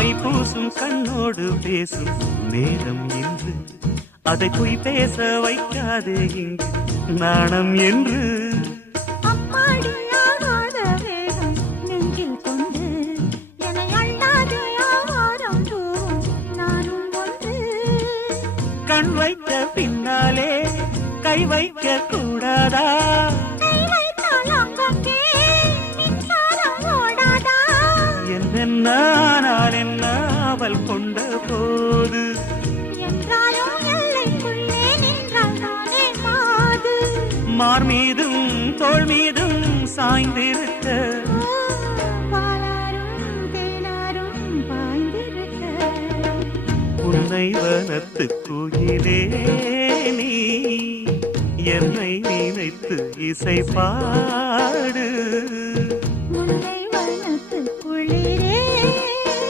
my பூசும் கண்ணோடு பேசும் நேரம் என்று அதை பொய் பேச வைக்காதே இங்கு நாணம் என்று கண் வைத்த பின்னாலே கை வைக்க கூடாதா என்னென்னால் என்ன அவள் கொண்ட போது மார் மீதும் தோள் மீதும் சாய்ந்திருக்க உன்னை வனத்து குயிலே நீ என்னை நினைத்து இசை பாடு